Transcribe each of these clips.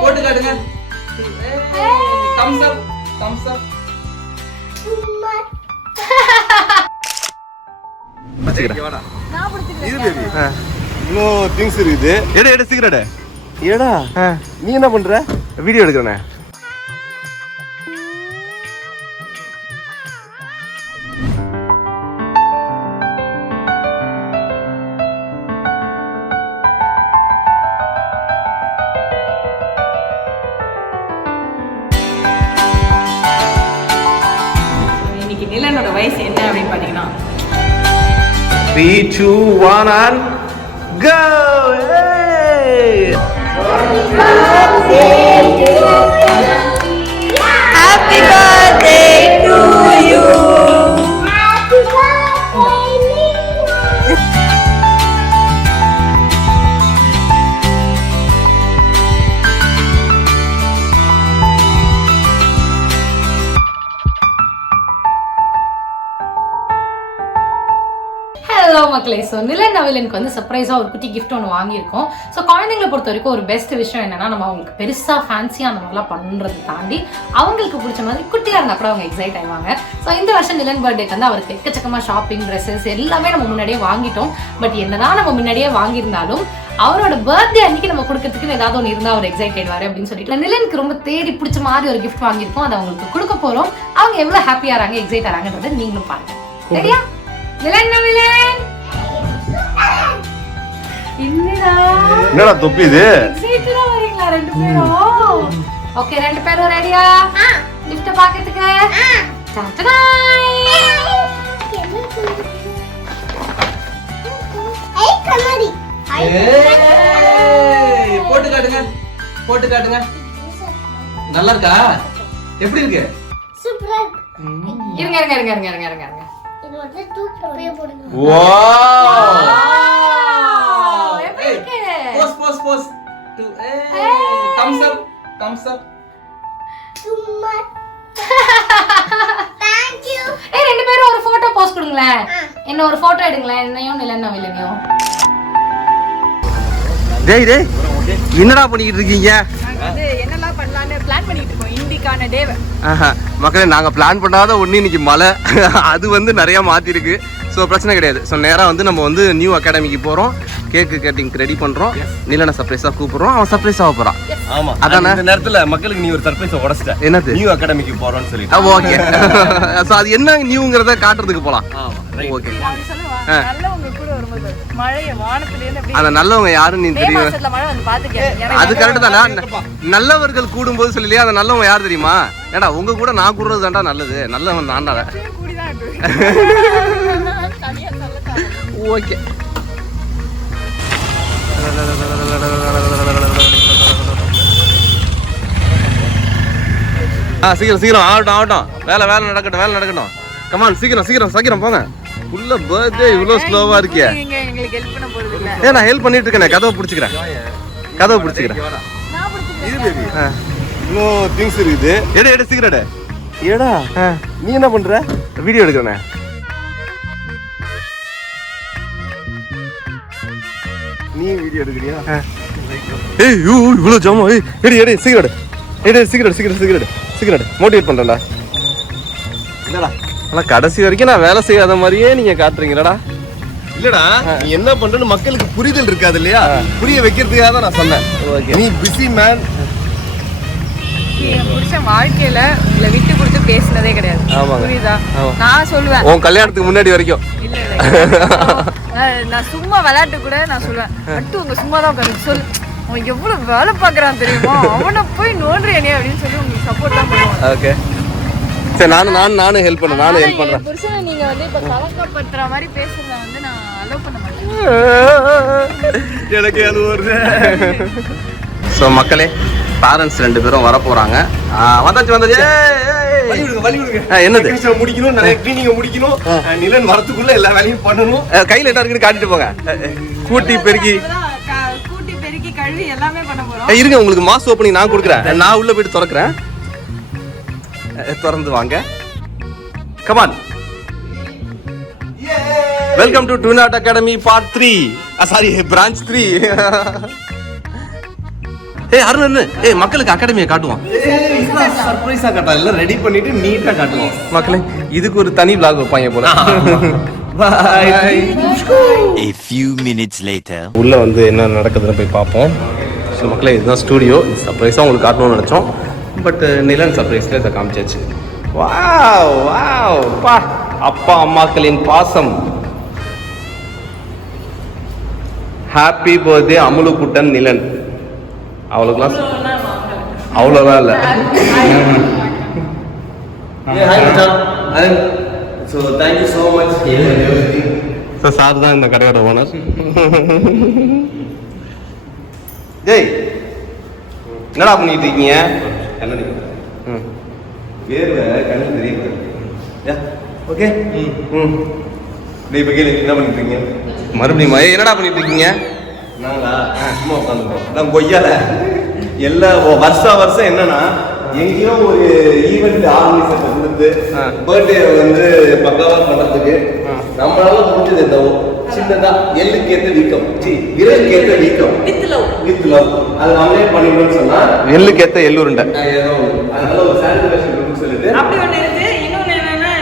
போட்டு காட்டுங்க. thumbs up thumbs up. வச்சுக்கிறேன். இது பேபி. இன்னும் திங்ஸ் இருக்குது. எடு சீக்கிரம் ஏடா. நீ என்ன பண்ற? வீடியோ எடுக்கிறேனே. நிலனோட வயசு என்ன அப்படின்னு பாத்தீங்கன்னா 3, 2, 1 and go. Happy birthday to you. Hello மக்களே. ஸோ நிலன் நவிலனுக்கு வந்து சர்ப்ரைஸாக ஒரு குட்டி கிஃப்ட் ஒன்று வாங்கியிருக்கோம். ஸோ குழந்தைங்களை பொறுத்த வரைக்கும் ஒரு பெஸ்ட் விஷயம் என்னன்னா, நம்ம அவங்களுக்கு பெருசாக ஃபேன்சியாக அந்த மாதிரிலாம் பண்ணுறதை தாண்டி அவங்களுக்கு பிடிச்ச மாதிரி குட்டியாக இருந்தால் கூட அவங்க எக்ஸைட் ஆயிடுவாங்க. ஸோ இந்த வருஷம் நிலன் பர்த்டேக்கு வந்து அவருக்கு எக்கச்சக்கமாக ஷாப்பிங், ட்ரெஸ்ஸஸ் எல்லாமே நம்ம முன்னாடியே வாங்கிட்டோம். பட் என்னதான் நம்ம முன்னாடியே வாங்கியிருந்தாலும் அவரோட பர்த்டே அன்னைக்கு நம்ம கொடுக்கறதுக்கு ஏதாவது ஒன்று இருந்தால் அவர் எக்ஸைட் ஆயிடுவாரு அப்படின்னு சொல்லிட்டு நிலனுக்கு ரொம்ப தேடி பிடிச்ச மாதிரி ஒரு கிஃப்ட் வாங்கியிருக்கோம். அதை அவங்களுக்கு கொடுக்க போகிறோம். அவங்க எவ்வளோ ஹாப்பியாக ஆகிறாங்க, எக்ஸைட் ஆகிறாங்கன்றதை நீங்களும் பாருங்க. சரியா? நிலன் நவிலன் என்னடா தொப்பி இது? எக்ஸைட்டடா வரீங்களா ரெண்டு பேரும்? ஓகே, ரெண்டு பேரும் ரெடியா gift பாக்கிறதுக்கு? டாடா. ஏய் கண்ணாடி. போட்டு காட்டுங்க. போட்டு காட்டுங்க. நல்லா இருக்கா? எப்படி இருக்கு? சூப்பரா இருங்க இருங்க இருங்க இருங்க இருங்க இருங்க. இது வந்து தூக்கி அப்படியே போடுங்க. Wow. Pose. Thumbs up. Thank you. ஏய் ரெண்டு பேரும் ஒரு போட்டோ போஸ்ட் கொடுங்களேன். என்ன ஒரு போட்டோ எடுங்களேன், என்னையும் நிலன் நவிலனையும். டேய் என்னடா பண்ணிட்டு இருக்கீங்க? அது என்னலாம் பண்ணலாம்னு பிளான் பண்ணிட்டு இருக்கோம் இந்திக்கான டேவை. மக்களே, நாங்க பிளான் பண்ணாத ஒண்ணு இன்னைக்கு மழை. அது வந்து நிறைய மாத்தி இருக்கு. ஸோ பிரச்சனை கிடையாது. ஸோ நேராக வந்து நம்ம வந்து நியூ அகாடமிக்கு போகிறோம். கேக்கு கட்டிங்க்கு ரெடி பண்ணுறோம். நிலனை சர்ப்ரைஸாக கூப்பிடுறோம். அவன் சர்ப்ரைஸ் ஆக போகிறான். ஆமா, அதானே இந்த நேரத்துல மக்களுக்கு நீ ஒரு சர்ப்ரைஸ் உடைச்சிட்ட. என்னது? நியூ அகாடமிக்கு போறோம்னு சொல்லிட்டு. ஓகே. ஸோ அது என்ன நியூங்கிறத காட்டுறதுக்கு போகலாம். ஓகே. நல்லவங்க கூட வரும்போது மழைய வானத்துல இருந்து அந்த நல்லவங்க யாருன்னு நீ தெரியும். மழை வந்து பாத்துக்கேன். அது கரெக்ட் தானே. நல்லவர்கள் கூடும்போது சொல்லலையா அந்த நல்லவங்க யார் தெரியுமா? ஏடா உங்க கூட நான் கூடுறது தான்டா நல்லது. நல்லவன் தான்டா. ஓகே. சீக்கிரம் ஆகட்டும். வேலை நடக்கட்டும். கமான், சீக்கிரம் போங்க. உள்ள பர்த்டே இவ்வளோ ஸ்லோவா இருக்கே. எங்களுக்கு ஹெல்ப் பண்ண போறது இல்ல. நான் ஹெல்ப் பண்ணிட்டு இருக்கேன். கதவை பிடிச்சிக்கிறேன். இது பேபி. இன்னும் திங்ஸ் இருக்குது. எடு சீக்கிரம் ஏடா. நீ என்ன பண்ற? வீடியோ எடுக்கிறேனே. நீ வீடியோ எடுக்கிறியா? ஏய் இவ்வளோ ஜாமா. எடு சீக்கிரம் மோட்டிவேட் பண்றேன்டா. இல்லடா, ஆனா கடைசி வரைக்கும் நான் வேலை செய்யாத மாதிரியே நீங்க காட்டுறீங்கடா. இல்லடா, நீ என்ன பண்றன்னு மக்களுக்கு புரிதல் இருக்காது இல்லையா? புரிய வைக்கிறதுக்காக தான் நான் சொன்னேன். நீ பிஸி மேன். என் புருஷன் வாழ்க்கையில உங்களை விட்டு கொடுத்து பேசினதே கிடையாது. புரியுதா? நான் சொல்லுவேன் உன் கல்யாணத்துக்கு முன்னாடி வரைக்கும். நான் சும்மா விளையாட்டு கூட நான் சொல்லுவேன், மட்டும் உங்க சும்மா தான் உட்காந்து சொல்லு, அவன் எவ்வளவு வேலை பாக்குறான் தெரியுமா, அவனை போய் நோண்டுறியானே அப்படின்னு சொல்லி உங்களுக்கு சப்போர்ட் தான் பண்ணுவாங்க. ஓகே சரி, நானும் ஹெல்ப் பண்றேன். புருஷனை நீங்க வந்து இப்ப கலக்கப்படுத்துற மாதிரி பேசுறத வந்து நான் அலோவ் பண்ண மாட்டேன். எனக்கு அது வருது. ஸோ மக்களே, பேரண்ட்ஸ் 2 பேரும் வர போறாங்க. வந்தாச்சு. என்னது முடிக்கணும், நிறைய கிளீனிங் முடிக்கணும். நிலன் வரத்துக்குள்ள எல்லா வேலையும் பண்ணணும். கையில என்ன இருக்குன்னு காட்டிட்டு போங்க. கூட்டி பெருக்கி கழுவி எல்லாமே பண்ண போறோம். இருங்க, உங்களுக்கு மாஸ் ஓப்பனிங் நான் கொடுக்குறேன். நான் உள்ள போயிட்டு திறக்கிறேன். திறந்து வாங்க. Come on. Welcome to do not academy part 3. Sorry, branch 3. ஏய் அருண் ஏய் மக்களுக்கு அகாடமியை காட்டுவோம். சர்ப்ரைஸா காட்டா எல்லாம் ரெடி பண்ணிட்டு நீட்டா காட்டுவோம் மக்களே இதுக்கு ஒரு தனி vlog வைப்பாங்க போல. A few minutes later. உள்ள வந்து என்ன நடக்குதுன்னு போய் பார்ப்போம். ஸோ மக்களே இதுதான் ஸ்டூடியோ. சர்ப்ரைஸாக உங்களுக்கு காட்டணும்னு நினச்சோம். பட் நிலன் சர்ப்ரைஸில் இதை காமிச்சாச்சு. வாவ் வாவ் பா அப்பா அம்மாக்களின் பாசம். Happy birthday அமுலுக்குட்டன் நிலன். அவ்வளோக்கெல்லாம் அவ்வளோதான் இல்லை. So thank you so much. So sir தான் இந்த கடையோட ஓனர். டேய் என்னடா பண்ணிட்டு இருக்கீங்க? வேர்வை கண்ணு தெரியுது. ஓகே இப்போ கேளு என்ன பண்ணிட்டு இருக்கீங்க? மறுபடியும் என்னடா பண்ணிட்டு இருக்கீங்க? நாங்களா சும்மா உட்காந்துருக்கோம். நான் கொய்யால எல்லா வருஷம் என்னன்னா எங்கேயோ ஒரு ஈவெண்ட் ஆர்கனைசேஷன் கொடுத்து பர்த்டே வந்து பக்காவா பண்றதுக்கு நம்மளால முடிஞ்சது என்னவோ சின்னதா எள்ளுக்கு ஏற்ற வீக்கம் விரலுக்கு ஏற்ற வீக்கம் வித் லவ் அது நம்மளே பண்ணிடணும்னு சொன்னா எள்ளுக்கு ஏற்ற எள்ளுருண்டை அதனால ஒரு சாட்டிஸ்ஃபேக்ஷன் இருக்குன்னு சொல்லிட்டு அப்படி ஒண்ணு இருக்கு. இன்னொன்னு என்னன்னா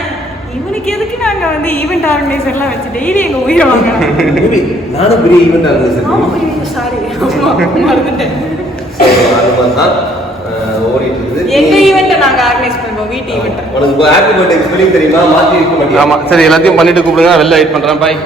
இவனுக்கு எதுக்கு நாங்க வந்து ஈவெண்ட் ஆர்கனைசர்லாம் வச்சு டெய்லி எங்க உயிரை வாங்குறோம். நானும் பெரிய ஈவெண்ட் ஆர்கனைசர். சாரி மறந்துட்டேன். அது மாதிரி தான் ஓடிட்டு இருக்குது. எங்க ஈவெண்ட்டை நாங்க ஆர்கனைஸ் பண்ணுவோம், வீட்டு ஈவெண்ட். உனக்கு ஹாப்பி பர்த்டே ஸ்பெல்லிங் தெரியுமா? மாத்தி இருக்க மாட்டேன். ஆமா சரி எல்லாத்தையும் பண்ணிட்டு கூப்பிடுங்க. வெளில வெயிட் பண்றேன். பாய்.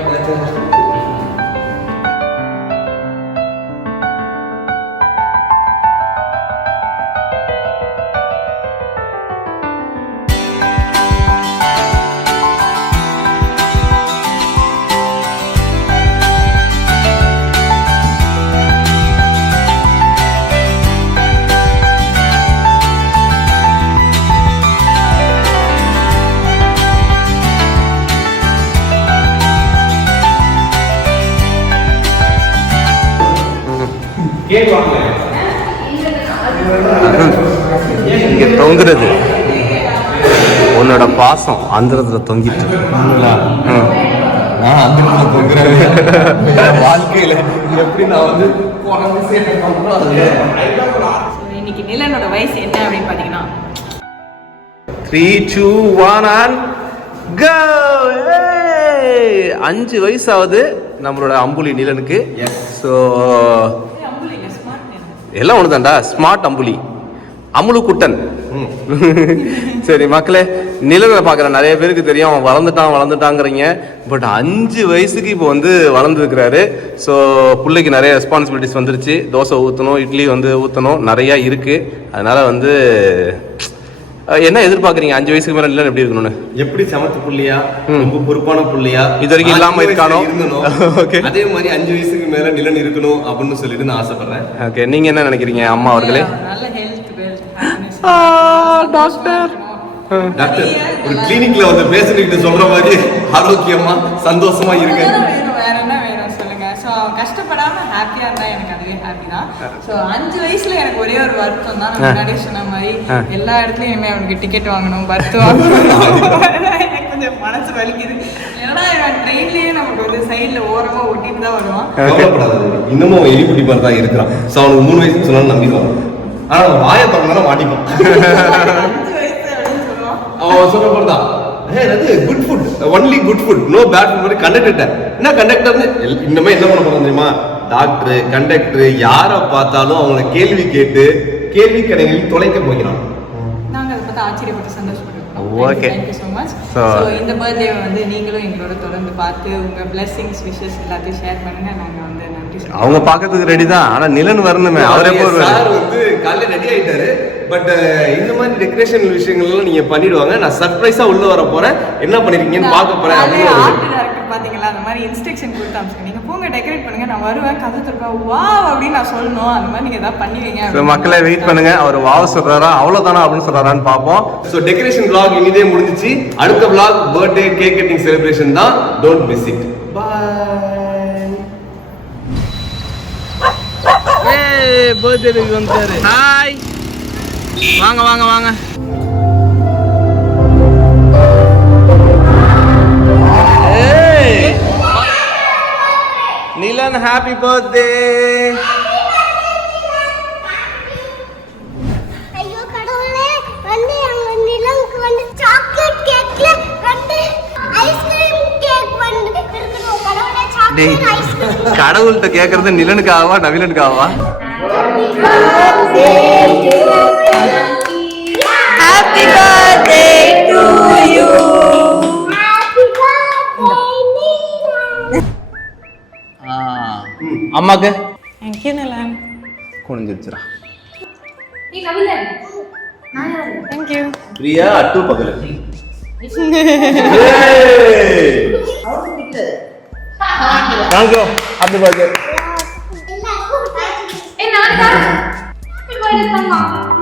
இங்க தொங்குறது உன்னோட பாசம் அந்தரத்துல தொங்கிட்டு வாழ்க்கையில எப்படி நான் வந்து இன்னைக்கு நிலனோட வயசு என்ன அப்படின்னு பாத்தீங்கன்னா 3, 2, 1 and go. 5 வயசாவது நம்மளோட அம்புலி நிலனுக்கு. ஸோ எல்லாம் ஒண்ணுதான்டா. ஸ்மார்ட் அம்புலி அமுலுக்குட்டன். சரி மக்களே நிலனை பார்க்குற நிறைய பேருக்கு தெரியும் அவன் வளர்ந்துட்டாங்கிறீங்க. பட் 5 வயசுக்கு இப்போ வந்து வளர்ந்துருக்கிறாரு. ஸோ பிள்ளைக்கு நிறைய ரெஸ்பான்சிபிலிட்டிஸ் வந்துருச்சு. தோசை ஊற்றணும், இட்லி வந்து ஊற்றணும், நிறையா இருக்குது. அதனால வந்து என்ன எதிர்பார்க்குறீங்க 5 வயசுக்கு மேலே நிலன் எப்படி இருக்கணும்னு? எப்படி சமத்து புள்ளியா ரொம்ப பொறுப்பான புள்ளியா இது வரைக்கும் இல்லாம இருக்கானோ ஓகே அதே மாதிரி 5 வயசுக்கு மேல நிலன் இருக்கணும் அப்படின்னு சொல்லிட்டு நான் ஆசைப்படுறேன். ஓகே நீங்க என்ன நினைக்கிறீங்க அம்மா அவர்களே? நல்ல ஹெல்த் டாக்டர் டாக்டர் ஒரு கிளினிக்ல வந்து பேஷண்ட் சொல்ற மாதிரி ஆரோக்கியமா சந்தோஷமா இருக்கு. வேற என்ன வேணும் சொல்லுங்க. ஸோ கஷ்டப்படாம ஹாப்பியா இருந்தா எனக்கு அதுவே ஹாப்பி தான். ஸோ 5 வயசுல எனக்கு ஒரே ஒரு வருத்தம் தான். நான் முன்னாடியே சொன்ன மாதிரி எல்லா இடத்துலயும் இனிமே அவனுக்கு டிக்கெட் வாங்கணும், பர்த் வாங்கணும். எனக்கு கொஞ்சம் மனசு வலிக்குது. ஏன்னா ட்ரெயின்லயே நமக்கு வந்து சைட்ல ஓரமா ஒட்டிட்டு தான் வருவான். கவலைப்படாது, இன்னமும் எலிக்குட்டி மாதிரி தான் இருக்கிறான். ஸோ அவனுக்கு 3 வயசு சொன்னாலும் நம்பிடுவான். ஆனா வாயை திறந்தாலும் மாட்டிப்பான். 5 வயசு அப்படின்னு சொல்லுவான். அவன் சொல்ற மாதிரி தான் good food only good food no bad food. Conductor என்ன கண்டக்டர்னு இன்னமே என்ன பண்ண போறோம் தெரியுமா? டாக்டர் கண்டக்டர் யாரை பார்த்தாலும் அவங்களை கேள்வி கேட்டு கேள்வி கடைகளில் தொலைக்க போகிறான். நாங்க அதை பார்த்து ஆச்சரியப்பட்டு சந்தோஷப்பட்டுருக்கோம். Okay. Thank you so much. So இந்த பர்த்டே வந்து நீங்களும் எங்களோட தொடர்ந்து பார்த்து உங்க blessings விஷஸ் எல்லாத்தையும் ஷேர் பண்ணுங்க. நாங்க வந்து நன்றி சொல்றோம். அவங்க பார்க்கிறதுக்கு ரெடி தான். ஆனா நிலன் வரணுமே. அவரே சார் வந்து காலையில ரெடி ஆயிட்டாரு. பட் இந்த மாதிரி டெக்கரேஷன் விஷயங்கள் எல்லாம் நீங்க பண்ணிடுவாங்க. நான் சர்ப்ரைஸா உள்ள வர போறேன். என்ன பண்ணிருக்கீங்கன்னு பார்க்க போறேன். ஆர்ட் டைரக்டர் பாத்தீங்களா அந்த மாதிரி இன்ஸ்ட்ரக்ஷன் கொடுத்து அனுப்பிச்சு நீங்க போங்க டெக்கரேட் பண்ணுங்க, நான் வருவேன், கதை திறப்பேன், வாவ் அப்படின்னு நான் சொல்லணும். அந்த மாதிரி நீங்க ஏதாவது பண்ணுவீங்க. மக்களை வெயிட் பண்ணுங்க. அவர் வாவ் சொல்றாரா அவ்வளவுதானா அப்படின்னு சொல்றாரான்னு பார்ப்போம். ஸோ டெக்கரேஷன் vlog இனிதே முடிஞ்சிச்சு. அடுத்த vlog birthday cake cutting celebration தான். Don't miss it. ஏய் பர்த்டேக்கு வந்தாரு. ஹாய் வாங்க வாங்க வாங்க. ஏய் நிலன் ஹாப்பி பர்த்டே. டேய் கடவுள்கிட்ட கேட்கறது நிலனுக்காகவா நவிலனுக்காகவா? Happy birthday to you. அம்மாக்கு தேங்க் யூ நிலன். குனிஞ்சிருச்சுடா. Thank you. பிரியா அட்டு பகல். Thank you. Happy birthday. ஏய் நான் தான் ஹாப்பி பர்த்டே தங்கம்.